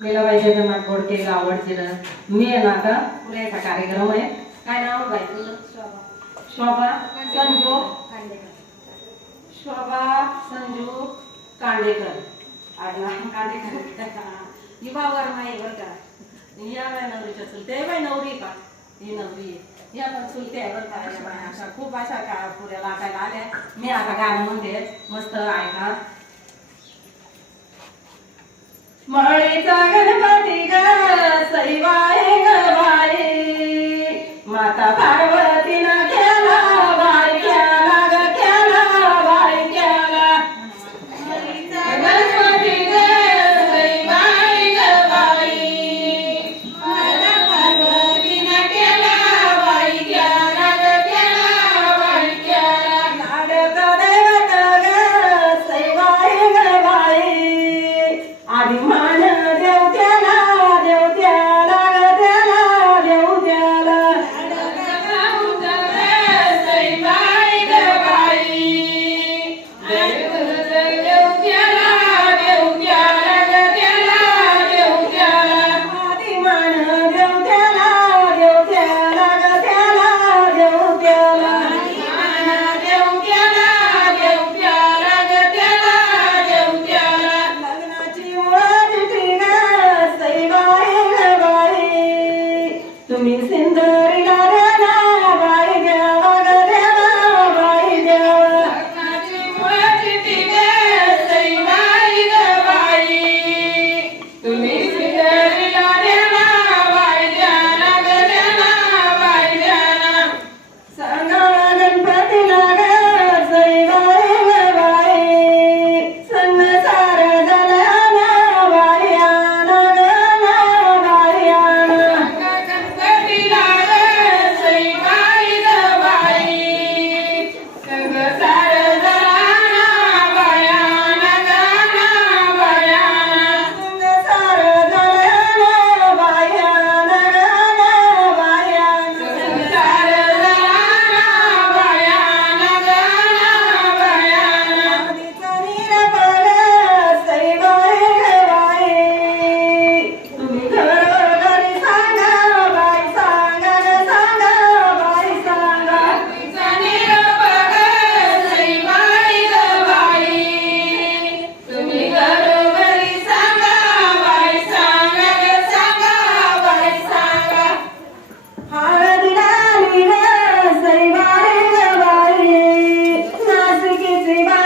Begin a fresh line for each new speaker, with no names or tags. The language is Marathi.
केला पाहिजे ना गोड केला आवडते मी आहे ना आता पुढे कार्यक्रम आहे. काय नाव बाई? शोभा. संजू. शोभा संजू कांडेकर. आडला कांडेकर. ही बावर नाही बरं का. या बाय नवरीच्या चुलते. बाय नवरी का? ही नवरी आहे. या पण चुलते आहे बरं का. अशा खूप अशा का पुऱ्या लाटायला आल्या. मी आता गाणं म्हणते. मस्त ऐका मळीचा गणपती ग सैवाय ग माता पार्वती श्रीमान